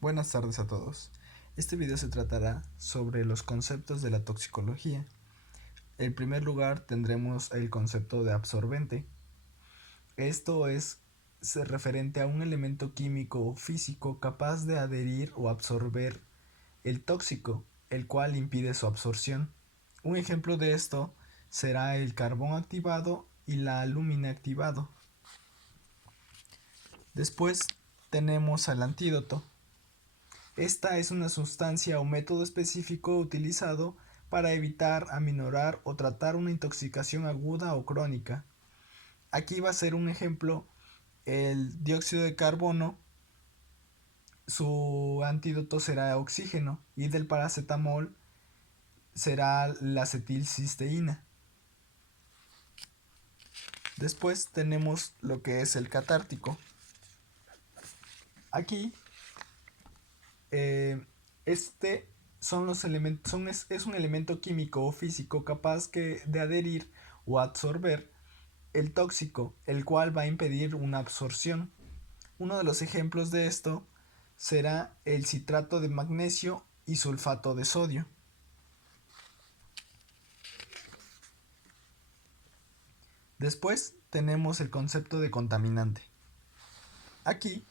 Buenas tardes a todos. Este video se tratará sobre los conceptos de la toxicología. En primer lugar tendremos el concepto de absorbente. Esto es referente a un elemento químico o físico capaz de adherir o absorber el tóxico, el cual impide su absorción. Un ejemplo de esto será el carbón activado y la alúmina activado. Después tenemos al antídoto. Esta es una sustancia o método específico utilizado para evitar, aminorar o tratar una intoxicación aguda o crónica. Aquí va a ser un ejemplo el dióxido de carbono, su antídoto será oxígeno, y del paracetamol será la acetilcisteína. Después tenemos lo que es el catártico. Aquí este son los elementos, es un elemento químico o físico capaz de adherir o absorber el tóxico, el cual va a impedir una absorción. Uno de los ejemplos de esto será el citrato de magnesio y sulfato de sodio. Después tenemos el concepto de contaminante. Aquí,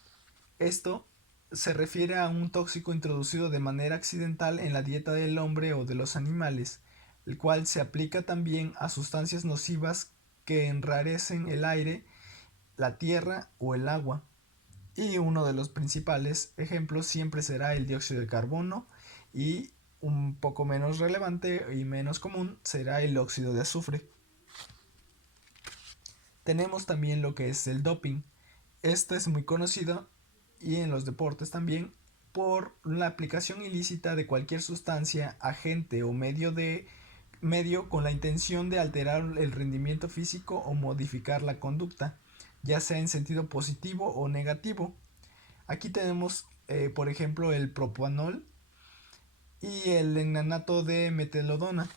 esto se refiere a un tóxico introducido de manera accidental en la dieta del hombre o de los animales, el cual se aplica también a sustancias nocivas que enrarecen el aire, la tierra o el agua. Y uno de los principales ejemplos siempre será el dióxido de carbono, y un poco menos relevante y menos común será el óxido de azufre. Tenemos también lo que es el doping. Este es muy conocido y en los deportes también por la aplicación ilícita de cualquier sustancia, agente o medio con la intención de alterar el rendimiento físico o modificar la conducta, ya sea en sentido positivo o negativo. Aquí tenemos, por ejemplo, el propanol y el enanato de metilodona.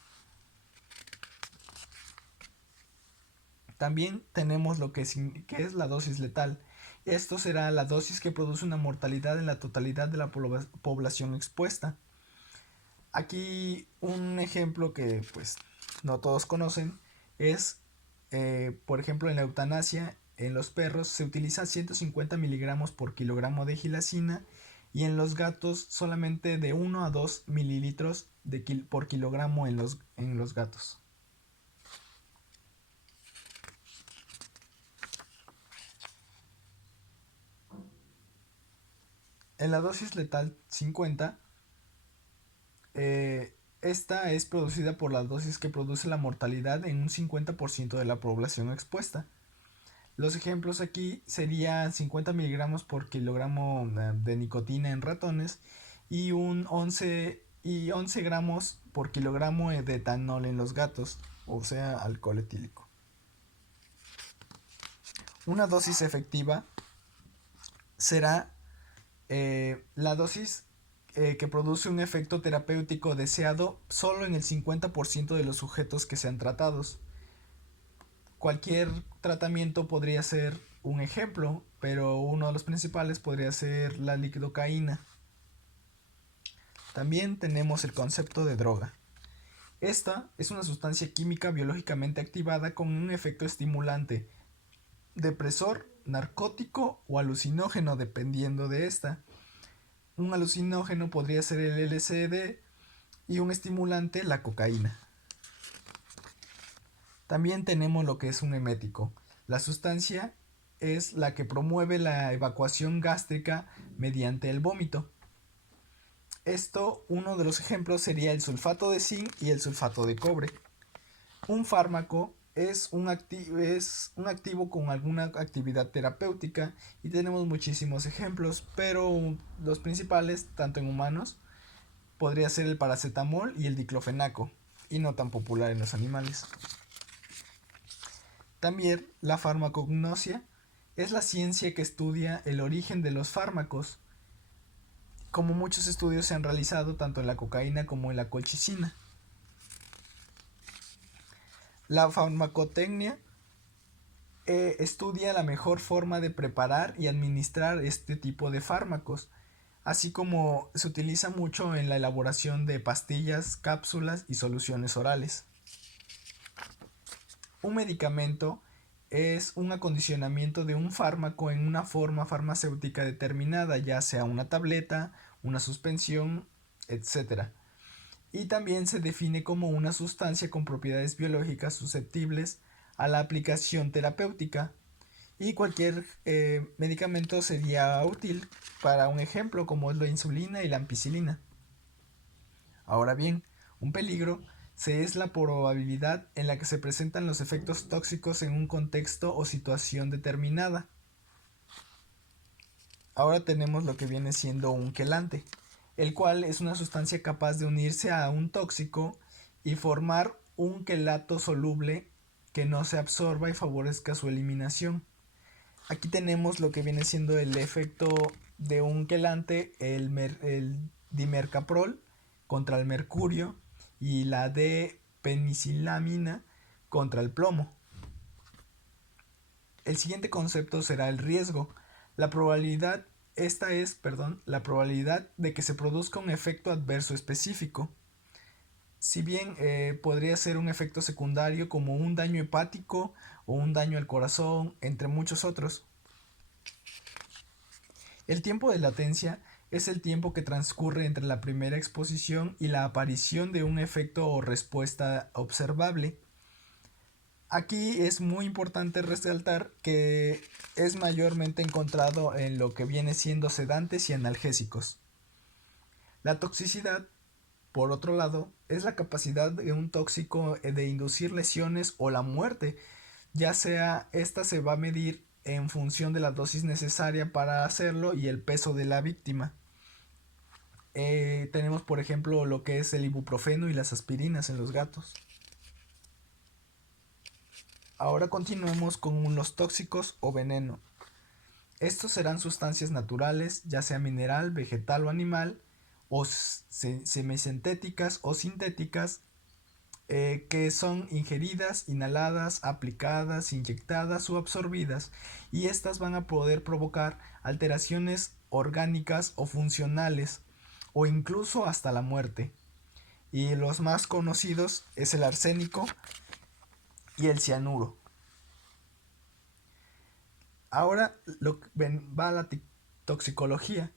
También tenemos lo que es la dosis letal. Esto será la dosis que produce una mortalidad en la totalidad de la población expuesta. Aquí un ejemplo que pues no todos conocen es, por ejemplo, en la eutanasia en los perros se utiliza 150 miligramos por kilogramo de gilacina, y en los gatos solamente de 1 a 2 mililitros por kilogramo en los gatos. En la dosis letal 50, esta es producida por la dosis que produce la mortalidad en un 50% de la población expuesta. Los ejemplos aquí serían 50 miligramos por kilogramo de nicotina en ratones y 11 gramos por kilogramo de etanol en los gatos, o sea, alcohol etílico. Una dosis efectiva será la dosis que produce un efecto terapéutico deseado solo en el 50% de los sujetos que sean tratados. Cualquier tratamiento podría ser un ejemplo, pero uno de los principales podría ser la lidocaína. También tenemos el concepto de droga. Esta es una sustancia química biológicamente activada con un efecto estimulante, depresor, narcótico o alucinógeno dependiendo de esta. Un alucinógeno podría ser el LSD y un estimulante la cocaína. También tenemos lo que es un emético. La sustancia es la que promueve la evacuación gástrica mediante el vómito. Uno de los ejemplos sería el sulfato de zinc y el sulfato de cobre. Un fármaco es un activo con alguna actividad terapéutica, y tenemos muchísimos ejemplos, pero los principales, tanto en humanos, podría ser el paracetamol y el diclofenaco, y no tan popular en los animales. También la farmacognosia es la ciencia que estudia el origen de los fármacos, como muchos estudios se han realizado tanto en la cocaína como en la colchicina. La farmacotecnia estudia la mejor forma de preparar y administrar este tipo de fármacos. así como se utiliza mucho en la elaboración de pastillas, cápsulas y soluciones orales. Un medicamento es un acondicionamiento de un fármaco en una forma farmacéutica determinada, ya sea una tableta, una suspensión, etc. Y también se define como una sustancia con propiedades biológicas susceptibles a la aplicación terapéutica. Y cualquier medicamento sería útil para un ejemplo como es la insulina y la ampicilina. Ahora bien, un peligro es la probabilidad en la que se presentan los efectos tóxicos en un contexto o situación determinada. Ahora tenemos lo que viene siendo un quelante, el cual es una sustancia capaz de unirse a un tóxico y formar un quelato soluble que no se absorba y favorezca su eliminación. Aquí tenemos lo que viene siendo el efecto de un quelante, el dimercaprol contra el mercurio y la de penicilamina contra el plomo. El siguiente concepto será el riesgo. La probabilidad, la probabilidad de que se produzca un efecto adverso específico. Si bien podría ser un efecto secundario como un daño hepático o un daño al corazón, entre muchos otros. El tiempo de latencia es el tiempo que transcurre entre la primera exposición y la aparición de un efecto o respuesta observable. Aquí es muy importante resaltar que es mayormente encontrado en lo que viene siendo sedantes y analgésicos. La toxicidad, por otro lado, es la capacidad de un tóxico de inducir lesiones o la muerte, ya sea esta se va a medir en función de la dosis necesaria para hacerlo y el peso de la víctima. Tenemos por ejemplo lo que es el ibuprofeno y las aspirinas en los gatos. Ahora continuemos con los tóxicos o veneno. Estos serán sustancias naturales, ya sea mineral, vegetal o animal, o semisintéticas o sintéticas, que son ingeridas, inhaladas, aplicadas, inyectadas o absorbidas, y estas van a poder provocar alteraciones orgánicas o funcionales, o incluso hasta la muerte. Y los más conocidos es el arsénico y el cianuro. Ahora va a la toxicología.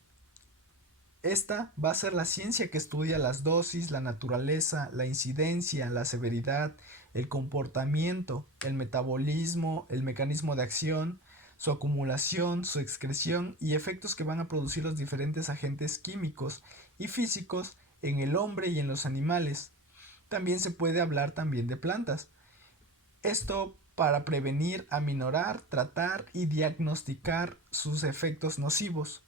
Esta va a ser la ciencia que estudia las dosis, la naturaleza, la incidencia, la severidad, el comportamiento, el metabolismo, el mecanismo de acción, su acumulación, su excreción y efectos que van a producir los diferentes agentes químicos y físicos en el hombre y en los animales. También se puede hablar también de plantas. Esto para prevenir, aminorar, tratar y diagnosticar sus efectos nocivos.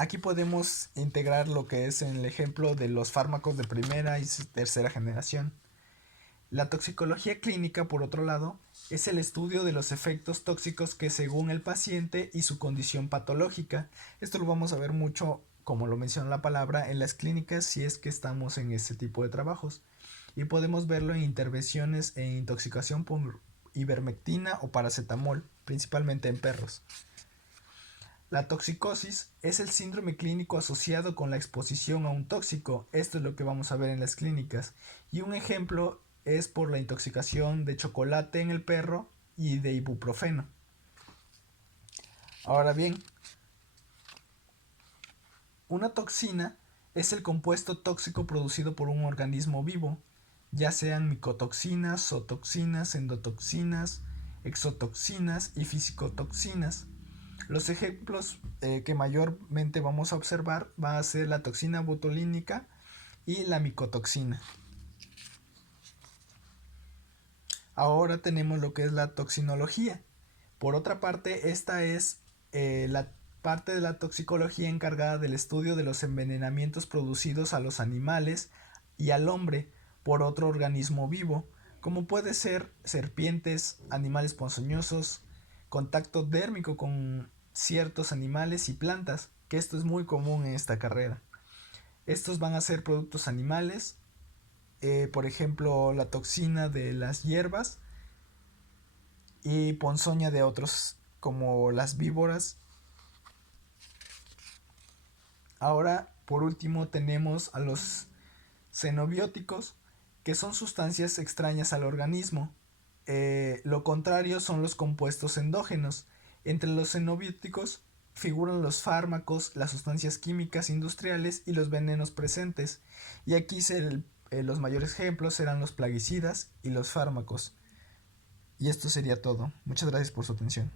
Aquí podemos integrar lo que es en el ejemplo de los fármacos de primera y tercera generación. La toxicología clínica, por otro lado, es el estudio de los efectos tóxicos que según el paciente y su condición patológica. Esto lo vamos a ver mucho, como lo menciona la palabra, en las clínicas si es que estamos en este tipo de trabajos. Y podemos verlo en intervenciones en intoxicación por ivermectina o paracetamol, principalmente en perros. La toxicosis es el síndrome clínico asociado con la exposición a un tóxico. Esto es lo que vamos a ver en las clínicas. Y un ejemplo es por la intoxicación de chocolate en el perro y de ibuprofeno. Ahora bien, una toxina es el compuesto tóxico producido por un organismo vivo, ya sean micotoxinas, zootoxinas, endotoxinas, exotoxinas y fisicotoxinas. Los ejemplos que mayormente vamos a observar va a ser la toxina botulínica y la micotoxina. Ahora tenemos lo que es la toxinología. Por otra parte, esta es la parte de la toxicología encargada del estudio de los envenenamientos producidos a los animales y al hombre por otro organismo vivo, como puede ser serpientes, animales ponzoñosos, contacto dérmico con ciertos animales y plantas, que esto es muy común en esta carrera. Estos van a ser productos animales, por ejemplo la toxina de las hierbas y ponzoña de otros como las víboras. Ahora, por último, tenemos a los xenobióticos, que son sustancias extrañas al organismo. Lo contrario son los compuestos endógenos. Entre los xenobióticos figuran los fármacos, las sustancias químicas industriales y los venenos presentes. Y aquí los mayores ejemplos serán los plaguicidas y los fármacos. Y esto sería todo. Muchas gracias por su atención.